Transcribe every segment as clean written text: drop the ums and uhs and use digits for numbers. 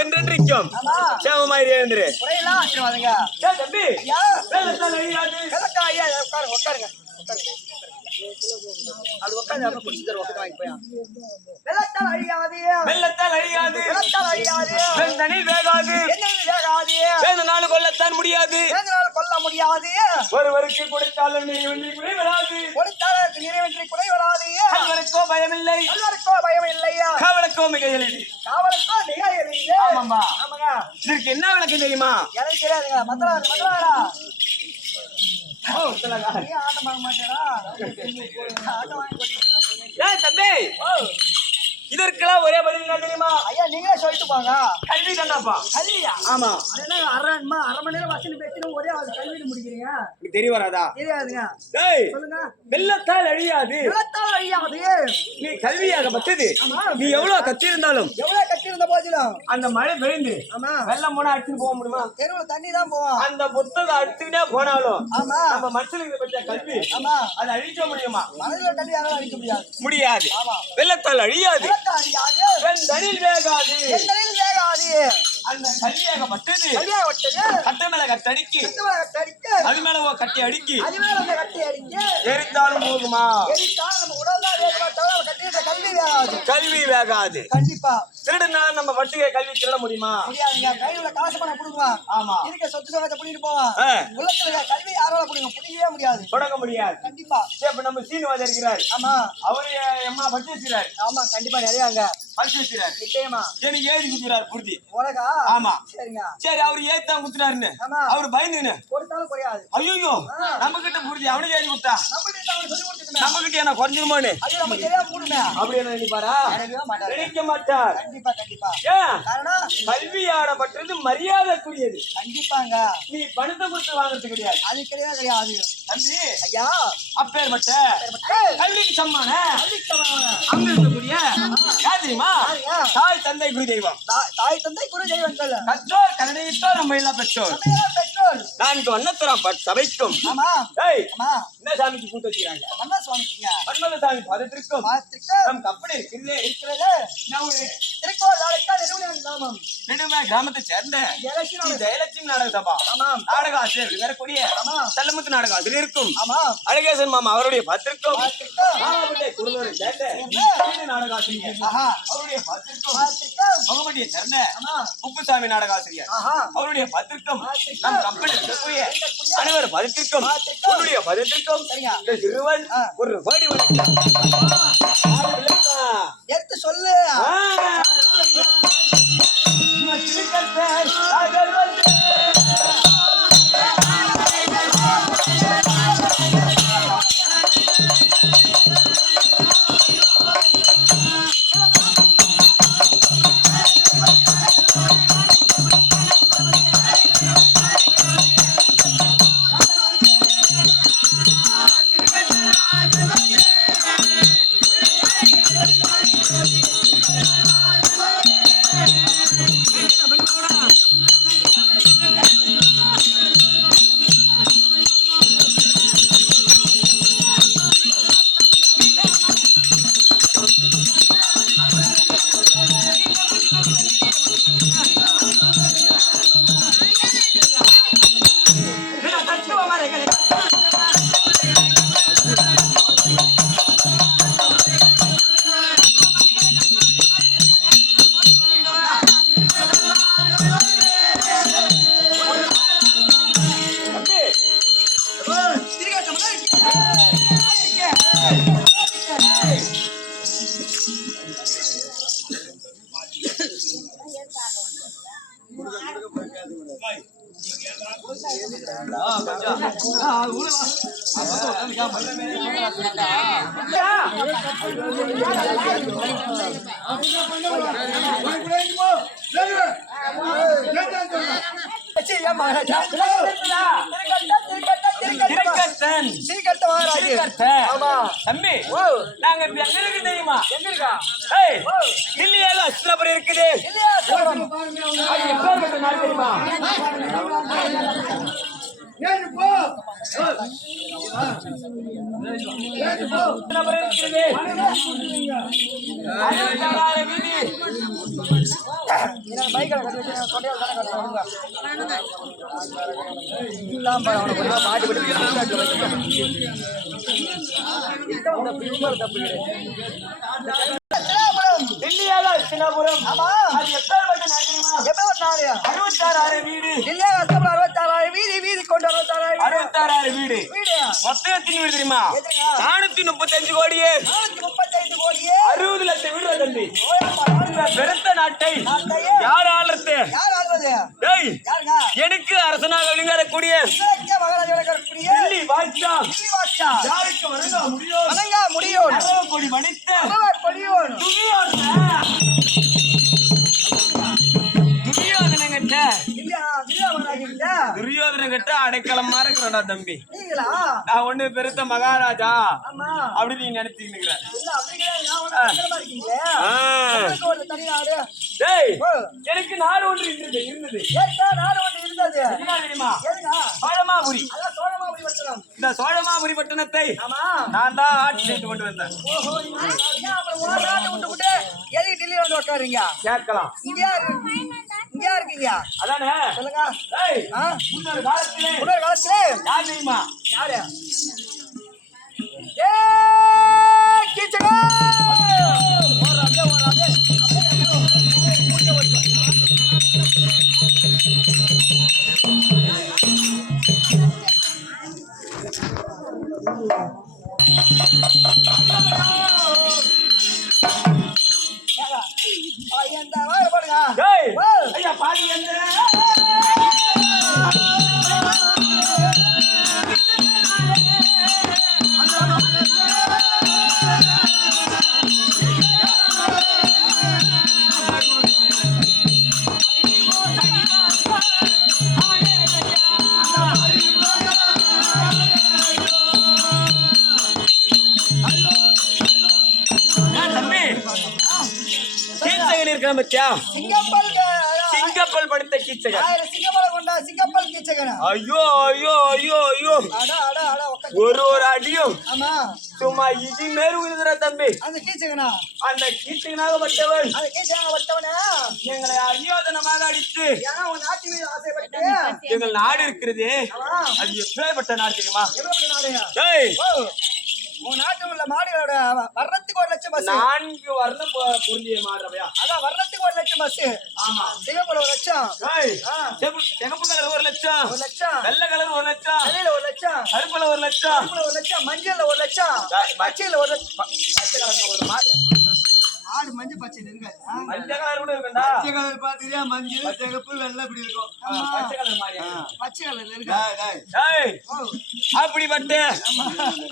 என்றென்றைக்கும் சேமமாயிரு என்று தம்பி அது உட்காந்து குடிச்சு வாங்கி வெள்ளத்தால் அழியாது வெந்தனில் வேகாது வேதனால கொல்லத்தான் முடியாது கொல்ல முடியாது ஒருவருக்கு கொடுத்தாலும் நிறைவேற்றி குறை வராது நிறைவேற்றி குறை வராது அவருக்கோ பயமில்லை இல்லையா காவலுக்கோ மிக எளிது காவலுக்கோ மிக எளிது ஆமாம்பா இதற்கு என்ன விளக்கு தெரியுமா எனக்கு தெரியாதுங்க மத்தலாடா ஆட்டம் வாங்க மாட்டேடா தம்பி இதற்கெல்லாம் ஒரே பதில் தெரியுமா? ஐயா நீங்களே சொல்லிட்டு போங்க. கல்வி தானப்பா. கல்வியா? ஆமா. அதெல்லாம் அரை மணி நேரம் வசனம் பேசினா ஒரே கல்வி முடிக்கிறீங்க. உங்களுக்கு தெரிய வராதா? தெரியாதுங்க. டேய் சொல்லுங்க. வெள்ளத்தால் அழியாது. வெள்ளத்தால் அழியாது. நீ கல்வியாக பட்டது. நீ எவ்வளவு கத்திருந்தாலும் கத்திருந்த போதிலும் அந்த மழை பெய்ந்து ஆமா வெள்ளம் போனா அடிச்சு போக முடியுமா? தெருவுல தண்ணி தான் போவோம். அந்த புத்தகம் அடிச்சுட்டே போனாலும் ஆமா நம்ம மனுஷனுக்கு பட்ட கல்வி ஆமா அதை அழிக்க முடியுமா? மனதில கல்வி யாராலும் அழிக்க முடியாது. முடியாது. வெள்ளத்தால் அழியாது. வெந்தனில் வேகாது. அந்த கல்வியாகப்பட்டது கட்டை மேல கட்டடிக்கு அது மேல கட்டி அடிக்கி எரித்தாலும் போகுமா? கல்வி வேகாது. கண்டிப்பா திருடுனா நம்ம வட்டியை கல்வி திருட முடியுமா? ஆமா சொத்து சொகத்தை புடிட்டு போவான். கல்வி யாரால புடிக்கவே முடியாது. தொடங்க முடியாது. கண்டிப்பா இப்ப நம்ம சீனிவாசன் இருக்கிறார். ஆமா அவரு அம்மா படிச்சு வச்சுறாரு. ஆமா கண்டிப்பா நிறையாங்க படிச்சு வச்சுறாரு. நிச்சயமா எனக்கு ஏறி குத்துறாரு புரிதி. உலகா ஆமா சரிங்க சரி அவரு ஏத்தான் குத்துறாருன்னு அவரு பயந்துன்னு கொடுத்தாலும் குறையாது. ஐயோ நம்ம கிட்ட புரிதி அவனுக்கு ஏறி குத்தா நம்ம கிட்ட என்ன குறைஞ்சிருமோன்னு அப்படி என்ன நினைப்பாரா? நினைக்க மாட்டார். கண்டிப்பா கண்டிப்பா காரணம் கல்வியானப்பட்டது மரியாதைக்குரியது. கண்டிப்பாங்க நீ பணத்தை கொடுத்து வாங்குறது கிடையாது. அது கிடையாது தம்பி ஐயா அப்பேற்பட்ட கல்விக்கு சம்மான அங்க இருக்கக்கூடிய யார் தெரியுமா? தாய் தந்தை குரு தெய்வம். தாய் தந்தை குரு தெய்வங்கள் கற்றோர் கருணையிட்டோர் நம்ம எல்லாம் பெற்றோர். நான்கு வண்ணத்தரம் சபைக்கும் என்ன சாமிக்கு கூட்டு வச்சுக்கிறாங்க? மன்மத சாமி பதத்திற்கும் நம் கப்படி இருக்கிறது நெடுமை கிராமத்தை சேர்ந்த ஜெயலட்சுமி நாடக சபா நாடக ஆசிரியர் வரக்கூடிய செல்லமுத்து நாடக ஆசிரியர் இருக்கும் அழகேசன் மாமா அவருடைய பத்திற்கும் நாடக ஆசிரியர் அவருடைய பத்திற்கும் முகமட்டியை சேர்ந்த குப்புசாமி நாடக ஆசிரியர் அவருடைய பத்திற்கும் நம் கம்பெனி இருக்கக்கூடிய அனைவர் பதத்திற்கும் உன்னுடைய பதத்திற்கும் சிறுவன் ஒரு கோடி எடுத்து சொல்லு தம்பி நாங்க இப்ப எங்க இருக்கு தெரியுமா? எங்க இருக்கா? இல்லையா அஸ்திரபுரம் இருக்குது. அது எப்பேற்பட்ட நாடு தெரியுமா? அஸ்தினாபுரம். அது எப்பேற்பட்ட நாடு தெரியுமா? 66 வீடு. 66 வீதி கொண்டு 66 வீடு. மொத்தம் எத்தனை வீடு தெரியுமா? 435 கோடியே 35 கோடியே 60 லட்சம் வீடு தம்பி. பெருத்த நாட்டை யார் ஆளுறது? டேய், எனக்கு அரசனாக விளங்கக்கூடிய டெல்லி பாட்ஷா யாருக்கு வணங்க முடியும்? கொடி மணித்த துரியோதன கிட்ட அடைக்கலமா இருக்கிறடா தம்பி. நான் ஒண்ணு பெருத்த மகாராஜா அப்படி நீ நினைச்சுக்கிற. எனக்கு நாடு ஒன்று இருந்தது. சோழமாபுரி. இந்த சோழமாபுரி பட்டணத்தை நான் தான் ஆட்சி செய்து கொண்டு வந்தேன். கேட்கலாம். இங்கயா இருக்கீங்க? அதானே சொல்லுங்க. முன்னொரு காலத்திலே யார் தெரியுமா? யாரு? ஐயா பாடி என்ன சிங்கப்பல் படுத்த கீச்சகன். ஐயோ ஐயோ ஐயோ ஐயோ ஒரு அடியும் சும்மா இது மேல் விழுதுற தம்பி. அந்த கீச்சகனாகப்பட்டவன் எங்களை அநியோதனமாக அடித்து எங்கள் நாடு இருக்கிறது. அது எப்பேற்பட்ட நாடு தெரியுமா? உன் நாட்டில் உள்ள மாடுகளோட வர்ணத்துக்கு 1 லட்சம் பஸ். 4 வர்ணம் பொருந்திய மாடுறவையா? அதான் வர்ணத்துக்கு 1 லட்சம் பஸ். ஆமா. சிகப்பு 1 லட்சம். சிகப்பு கலர் 1 லட்சம். 1 லட்சம். வெள்ளை கலர் 1 லட்சம். வெள்ளையில 1 லட்சம். கருப்புல 1 லட்சம். கருப்புல 1 லட்சம். மஞ்சள்ல 1 லட்சம். பச்சையில 1 லட்சம். பச்சை கலர்ல ஒரு மாடு. ஆடு மஞ்சள் பச்சை இருக்கு. மஞ்சள் கலர் கூட இருக்குடா. பச்சை கலர் பாத்தீங்கன்னா மஞ்சள் சிகப்பு வெள்ளை இப்படி இருக்கும். பச்சை கலர் மாதிரி. பச்சை கலர்ல இருக்கு. டேய் அப்படிப்பட்ட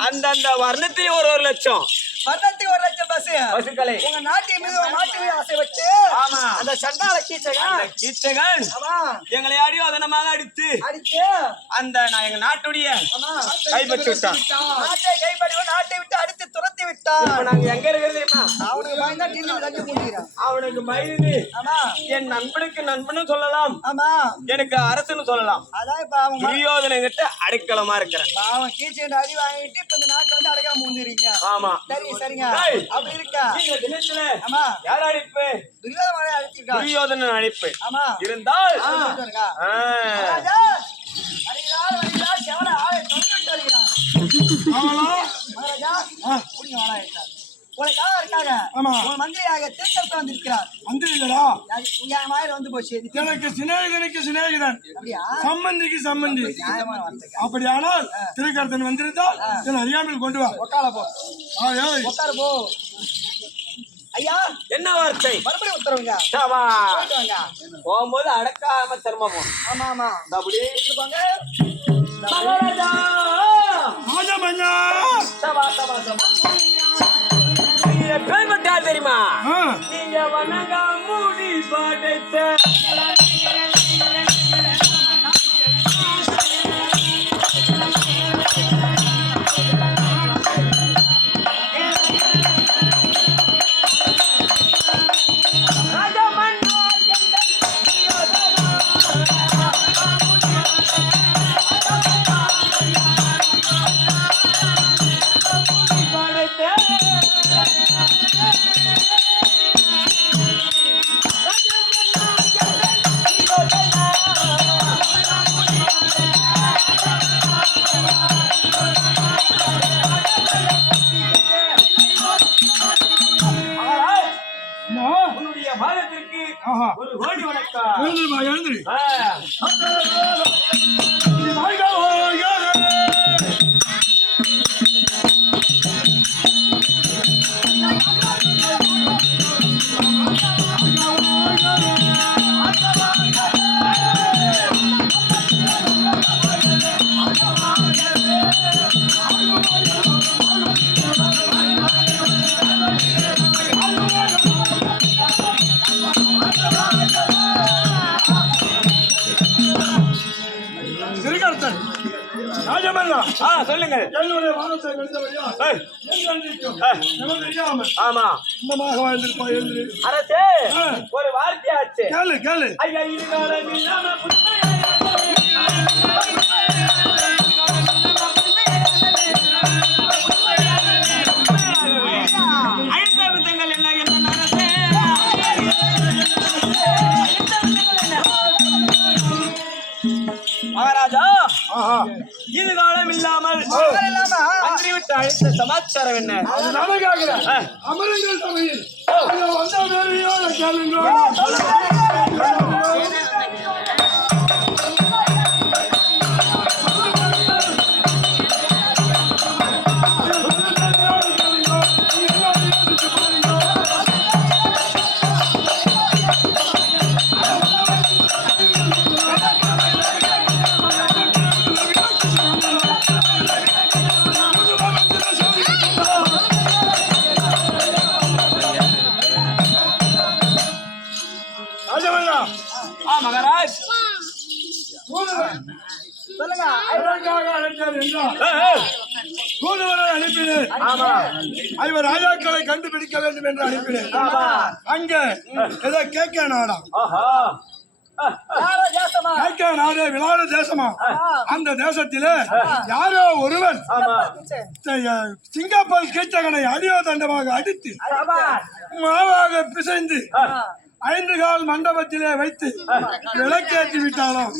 அந்த வர்ணத்திலே 1 லட்சம். வர்ணத்துக்கு 1 லட்சம் பஸ். பசுக்களை உங்க நாட்டின் மீது மாட்டு மீது ஆசை வச்சு ஆமா அந்த சண்டால கீச்சகன் ஆமா எங்களை அடியோதனமாக அடித்து அந்த எங்க நாட்டுடைய கைப்பற்றி விட்டான். நாட்டை கைப்பற்றி நாட்டை விட்டு அடித்து துரத்தி விட்டான். நாங்க எங்க இருக்கிறது தெரியுமா? அவனுக்கு பயந்தா டில்லி தள்ளி மூடிறான். அவனுக்கு பயந்து ஆமா என் நண்பனுக்கு நண்பனும் சொல்லலாம். ஆமா எனக்கு அரசன்னு சொல்லலாம். அதான் இப்ப அவன் துரியோதன கிட்ட அடைக்கலமா இருக்கிறேன். அவன் கீச்சகன் அடி வாங்கிட்டு இப்ப இந்த நாட்டுல வந்து அடைக்காம மூந்திரீங்க. ஆமா சரி சரிங்க அப்படி இருக்கா? இந்த தினத்துல ஆமா யார் அழைப்பு? துரியோதனனை அழைச்சிருக்கான். துரியோதனன் அழைப்பு ஆமா இருந்தால் ராஜா அடிரால் வடிரால் செவன ஆளை தொட்டு விட்டாருங்க. மகாராஜா புடிங்க வாடா. உனக்காக இருக்காங்க. உன் மந்திரியாக திருத்தத்தை வந்திருக்கிறார். மந்திரிகளா? உங்க மாயில வந்து போச்சு. எனக்கு சிநேகிதன் அப்படியா? சம்பந்திக்கு சம்பந்தி. நியாயமான வார்த்தை. அப்படியானால் திருக்கர்த்தன் வந்திருந்தால் என் அறியாமல் கொண்டு வா. ஒட்டால போ. ஏய் ஒட்டால போ. ஐயா என்ன வார்த்தை? மறுபடியும் உத்தரவுங்க. சாவா. போயிட்டு வாங்க. போகும்போது அடக்காம தர்மம் போகணும். ஆமா ஆமா. அப்படி போங்க. மகாராஜா. ராஜமன்னா சபா சபா சபா. நீங்க பேர் பட்டா தெரியுமா? ஆ நீங்க வணங்கா மூடி படைத்த அம்மா உன்னுடைய பாதத்திற்கு ஆஹா ஒரு கோடி வணக்கம். எழுந்துருமா எழுந்துரு ஆ. திருக்கர்த்தன் ராஜமன்னா ஆ, சொல்லுங்கள். என்னுடைய வானத்தை வென்றவையா ஏய், என்றென்றைக்கும் ஆ. நமக்கு தெரியாமல் ஆமா இன்பமாக வாழ்ந்திருப்பா எழுந்துரு அரசே, ஆ. ஒரு வார்த்தையாச்சு. கேளு கேளு ஐயா இது காலம் இல்லாம புத்தகம் அழுத்த வித்தங்கள் என்ன என்ன அரசே? மகாராஜா, ஆஹா இது காலம் இல்லாமல் இல்லாம அன்றிவிட்டு அழைத்த சமாச்சாரம் என்ன? அது நமக்காக ஆ. அமரங்கள் சபையில் அங்க வந்த வேலையோ கேளுங்க ராஜமன்னா ஆ மகாராஜ். சொல்லுங்க. அதற்காக அழைத்தார் என்றால் ஏய், ஏய். தூதுவரை அனுப்பினேன் ஆமா ஐவர் ராஜாக்களை கண்டுபிடிக்க வேண்டும் என்று அனுப்பினேன் ஆமா. அங்க ஏதோ கேட்க நாடா ஆஹா. யாரோ தேசமா? கேட்க நாடே விளாட தேசமா அந்த தேசத்திலே யாரோ ஒருவன் ஆமா. சிங்கப்பல் கீச்சகனை அடியோ தண்டமாக அடித்து ஆமா. மாவாக பிசைந்து 5 கால் மண்டபத்திலே வைத்து விளக்கேற்றி விட்டாலும்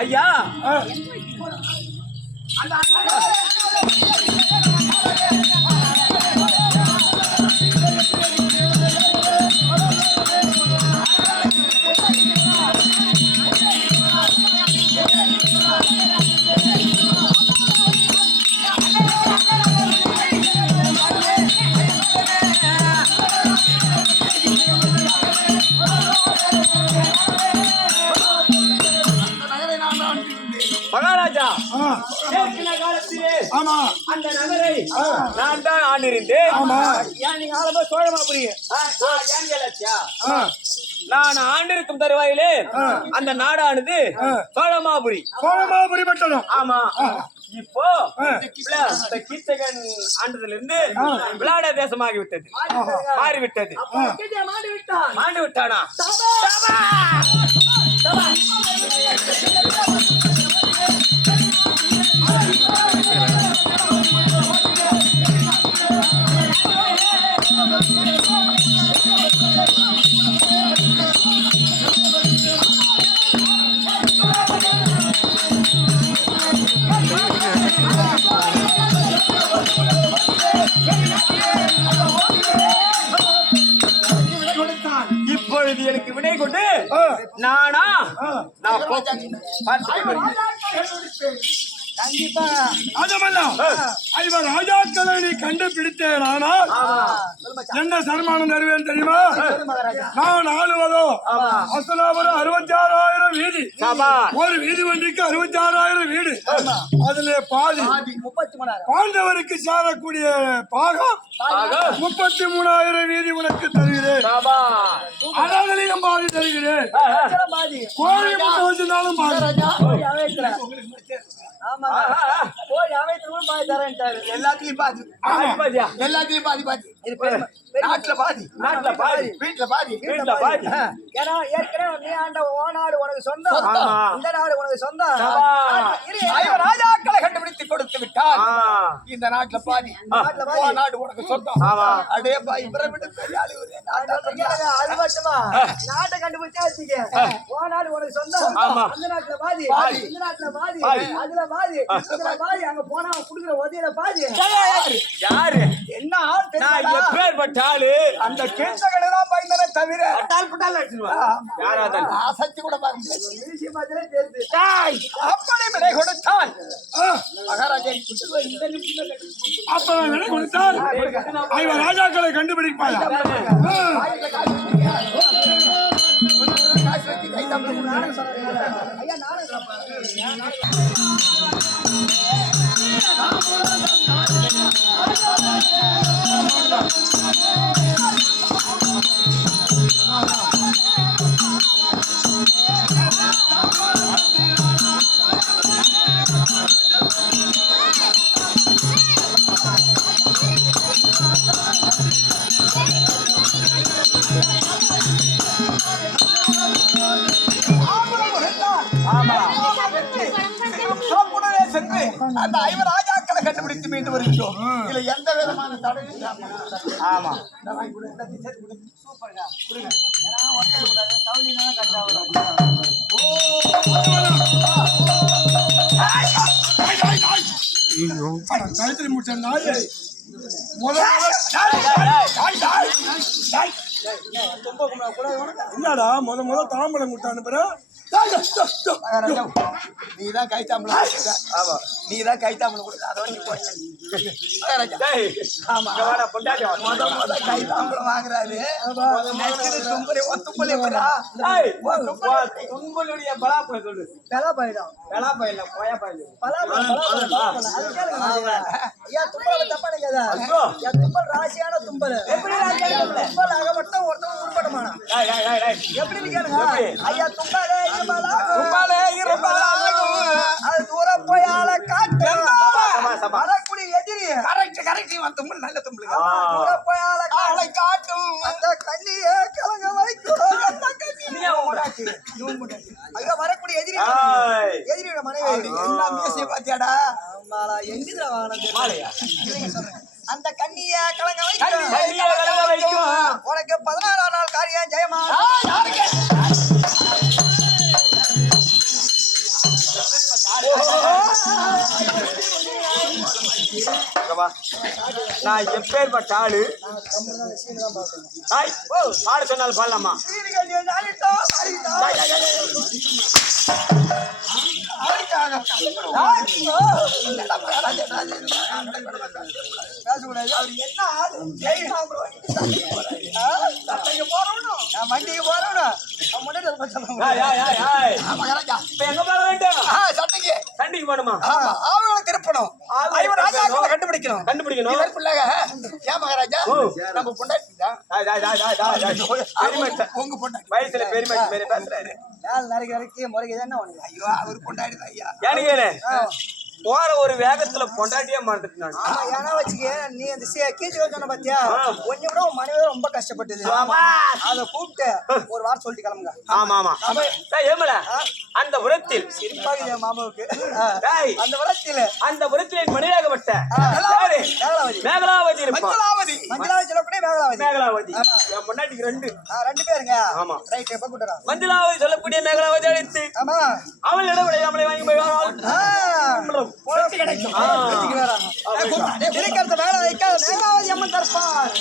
ஐயா, ஆ, மகாராஜா, ஆ, ஏற்கனவே காலத்திலே ஆமா அந்த நகரை நான் தான் ஆண்டிருந்தேன். ஆமா ஏன் நீங்க ஆளமா சோழமா புரியுங்க? ஏன் கேளாச்சியா? ஆ, நான் ஆண்டிருக்கும் தருவாயிலே அந்த நாடானது சோழமாபுரி. சோழமாபுரி பட்டணம் ஆமா. இப்போ இந்த கீச்சகன் ஆண்டதுல இருந்து விளாட தேசமாகி விட்டது, மாறிவிட்டது. மாண்டு விட்டானா? நானா ஆ. நான் பார்த்து கண்டிப்பா அதமெல்லாம் ஐவர் ராஜாக்களை நீ கண்டுபிடித்தேனானால் என்ன சன்மானம் தருவேன் தெரியுமா? நான் ஆளுவதோ அசலாபுரம் 66,000 வீதி. ஒரு வீதி ஒன்றுக்கு 66,000 வீடு. அதிலே பாதி 33,000 பாண்டவருக்கு சாரக்கூடிய பாகம் 33,000 வீதி உனக்கு தருகிறேன். அனாதலிலும் பாதி தருகிறேன். பாதி கோழி முட்டை வச்சிருந்தாலும் பாதி. ஆமா போய் அமைச்சரும் பாதி தரேன்ட்டாரு. எல்லாத்தையும் பாதி எல்லாத்தையும் பாதி பாதி இது பெருமை. நாட்டுல பாதி வீட்டுல பாதி ஏன்னா ஏற்கனவே நீ ஆண்ட ஓநாடு உனக்கு சொந்தம், இந்த நாடு உனக்கு சொந்தம். ஐவர் ராஜாக்களை கண்டுபிடித்து கொடுத்து விட்டால் இந்த நாட்டுல பாதி நாடு உனக்கு சொந்தம். அடே பாய் பிரமிடு பெரிய ஆளு ஒரு அது மட்டுமா நாட்டை கண்டுபிடிச்சாச்சுங்க. ஓநாடு உனக்கு சொந்தம், அந்த நாட்டுல பாதி, இந்த நாட்டுல பாதி, அதுல பாதி, இதுல பாதி, அங்க போனா அவன் குடுக்குற உதவியில பாதி. யாரு என்ன ஆள் நான் தெரியுமா? எப்பேற்பட்ட ஆளு அந்த கேசகளை தான் பயந்தனே தவிர யாராதான் அசைச்சு கூட பார்க்க முடியாது. மியூசியம் மாதிரியே தெரியுது. அப்படி விலை கொடுத்தால் மகாராஜா அப்ப விலை கொடுத்தால் ஐவர் ராஜாக்களை கண்டுபிடிப்பாயா? ஐயா நானும் சென்று அந்த ஐவர் ராஜாக்களை கண்டுபிடித்து மீண்டு வருகிறோம். இதுல எந்த விதமான தடையும் இல்லாம. ஆமா காயத்ரி முடிச்ச நாய் என்னடா முத தாம்பலம் கொடுத்தான்னு பிறகு நீதான் கைத்தாம்பளம் நீதான் கைத்தாம்பளம் கொடுத்த அதோட நீ போய் கைத்தாம்பளம் வாங்குறாரு தும்பலுடைய பலாப்பழம் சொல்லு பலாப்பழம் பலாப்பழம் போயா பழம் ஐயா தும்பல தப்பா நினைக்காதா? ஐயா தும்பல் ராசியான தும்பல். தும்பல் ஆகப்பட்ட ஒருத்தவங்க உருப்படமானா எப்படி கேளுங்க. ஐயா தும்பாலே அது தூரம் போய் ஆளை காட்டு வரக்கூடிய எதிரி கரெக்ட் இவன் தும்பல் நல்ல தும்பல் தூரம் போய் ஆளை காட்டும் அந்த கண்ணியே கலங்க வைக்கும். ஐயா வரக்கூடிய எதிரி எதிரியோட மனைவி பாத்தியாடா எந்திர அந்த கண்ணிய கலங்க வைக்கும். உனக்கு 16ஆம் நாள் காரியம் ஜெயமா. நான் எப்பேற்பட்ட ஆளு பாட சொன்னால் பாடலாமா? வண்டிக்கு போறோம் எங்க போக வேண்டும்? சண்டைக்கு போகணுமா? அவங்களை திருப்பணும். கண்டுபிடிக்கணும் கண்டுபிடிக்கணும். ஏன் மகாராஜா நம்ம பொண்டாட்டிதான் உங்க பொண்டாட்டி வயசுல பெருமாட்டி மேல பேசுறாரு. நாளைக்கு முறைக்கு என்ன ஒண்ணு. ஐயோ அவர் பொண்டாட்டி ஐயா ஏன்னு போற ஒரு வேகத்துல பொண்டாட்டியே மாட்டுட்டு நான் ஏன்னா வச்சுக்க நீ அந்த கீச்சு சொன்ன பாத்தியா ஒன்னு விட உன் மனைவி ரொம்ப கஷ்டப்பட்டது. அதை கூப்பிட்டு ஒரு வாரம் சொல்லிட்டு கிளம்புங்க. ஆமா ஆமா ஏமல அந்த உரத்தில் சிரிப்பாக மாமாவுக்கு அந்த உரத்தில் மணியாகப்பட்ட மேகலாவதி மஞ்சளாவதி சொல்லக்கூடிய மேகலாவதி என் பொண்டாட்டிக்கு ரெண்டு பேருங்க. ஆமா ரைட் எப்ப கூட்டுறா மஞ்சளாவதி சொல்லக்கூடிய மேகலாவதி அழைத்து ஆமா அவள் இடவிட நம்மளை வாங்கி போய் கிடைக்கும். மேகலாவதி அம்மன் தர்பார்.